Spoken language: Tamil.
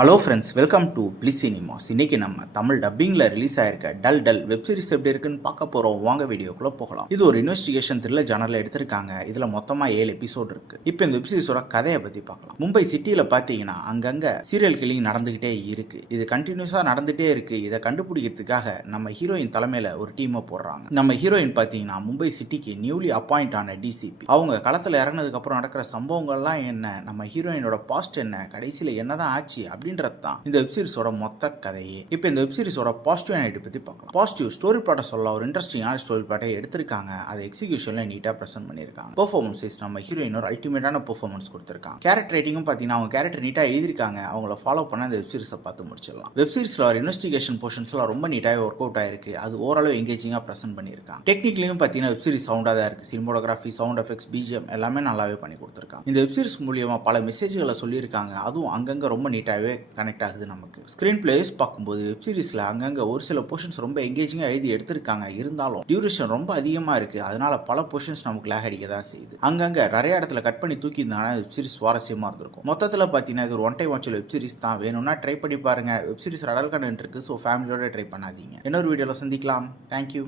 Hello friends, welcome to Bliss Cinemas. இன்னைக்கு நம்ம தமிழ் டப்பிங்கில் ரிலீஸ் ஆயிருக்க டல் வெப் சீரிஸ் எப்படி இருக்குன்னு பார்க்க போகிறோம். வாங்க வீடியோக்குள்ளே போகலாம். இது ஒரு இன்வெஸ்டிகேஷன் த்ரில்லர் ஜானரில் எடுத்திருக்காங்க. இதில் மொத்தமாக 7 எபிசோட் இருக்கு. இப்போ இந்த வெப் சீரிஸோட கதையை பற்றி பார்க்கலாம். மும்பை சிட்டியில் பார்த்தீங்கன்னா அங்கங்கே சீரியல் கில்லிங் நடந்துகிட்டே இருக்கு. இது கண்டினியூஸாக நடந்துகிட்டே இருக்கு. இதை கண்டுபிடிக்கிறதுக்காக நம்ம ஹீரோயின் தலைமையில் ஒரு டீமை போடுறாங்க. நம்ம ஹீரோயின் பார்த்தீங்கன்னா மும்பை சிட்டிக்கு நியூலி அப்பாயிண்ட் ஆன டிசிபி. அவங்க களத்தில் இறங்கினதுக்கு அப்புறம் நடக்கிற சம்பவங்கள்லாம் என்ன, நம்ம ஹீரோயினோட பாஸ்ட் என்ன, கடைசியில் என்னதான் ஆச்சு அப்படின்றது தான் இந்த வெப் சீரிஸோட மொத்த கதையே. இப்போ இந்த வெப் சீரிஸோட பாசிட்டிவ் ஐடி பத்தி பார்க்கலாம். பாசிட்டிவ் ஸ்டோரி பிளாட்டை சொல்ல ஒரு இன்ட்ரெஸ்டிங்கான ஸ்டோரி பிளாட்டை எடுத்திருக்காங்க. அதை எக்ஸிகியூஷன்ல நீட்டா பிரசன்ட் பண்ணிருக்காங்க. பெர்ஃபார்மன்ஸ் நம்ம ஹீரோயின் ஒரு அல்டிமேட்டான பெர்ஃபார்மன்ஸ் கொடுத்திருக்காங்க. கேரக்டர் ரைட்டிங்கும் பார்த்தீங்கன்னா அவங்க கேரக்டர் நீட்டா எழுதிருக்காங்க. அவங்கள ஃபாலோ பண்ண இந்த வெப் சீரிஸை பார்த்து முடிச்சிடலாம். வெப் சீரிஸ்ல ஒரு இன்வெஸ்டிகேஷன் போர்ஷன்ஸ்லாம் ரொம்ப நீட்டாவே ஒர்க் அவுட் ஆயிருக்கு. அது ஓரளவு எங்கேஜிங்கா பிரசன்ட் பண்ணிருக்காங்க. டெக்னிக்கலியும் பார்த்தீங்கன்னா வெப் சீரிஸ் சவுண்டா தான் இருக்கு. சினிமோட்டோகிராஃபி, சவுண்ட் எஃபெக்ட்ஸ், பிஜிஎம் எல்லாமே நல்லாவே பண்ணி கொடுத்திருக்காங்க. இந்த வெப் சீரிஸ் மூலியமா பல மெசேஜ்களை சொல்லியிருக்காங்க. அதுவும் அங்கங்க ரொம்ப நீட்டாவே கனெக்ட் ஆகுது. நமக்கு ஸ்கிரீன் பிளேஸ் பார்க்கும்போது வெப் சீரிஸ்ல அங்கங்க ஒரு சில போர்ஷன்ஸ் ரொம்ப எங்கேஜிங்கா எழுதி எடுத்திருக்காங்க. இருந்தாலும் டியூரேஷன் ரொம்ப அதிகமா இருக்கு. அதனால பல போர்ஷன்ஸ் நமக்கு லேக் அடிக்க தான் செய்யுது. அங்கங்க நிறைய இடத்துல கட் பண்ணி தூக்கி இருந்தாங்கன்னா வெப் சீரிஸ் சுவாரஸ்யமா இருந்திருக்கும். மொத்தத்தில் பார்த்தீங்கன்னா இது ஒரு one time watch web series தான். வேணும்னா ட்ரை பண்ணி பாருங்க. வெப் சீரிஸ் அடல் கண்டென்ட் இருக்கு. ஸோ ஃபேமிலியோட ட்ரை பண்ணாதீங்க. இன்னொரு வீடியோல சந்திக்கலாம். தேங்க்யூ.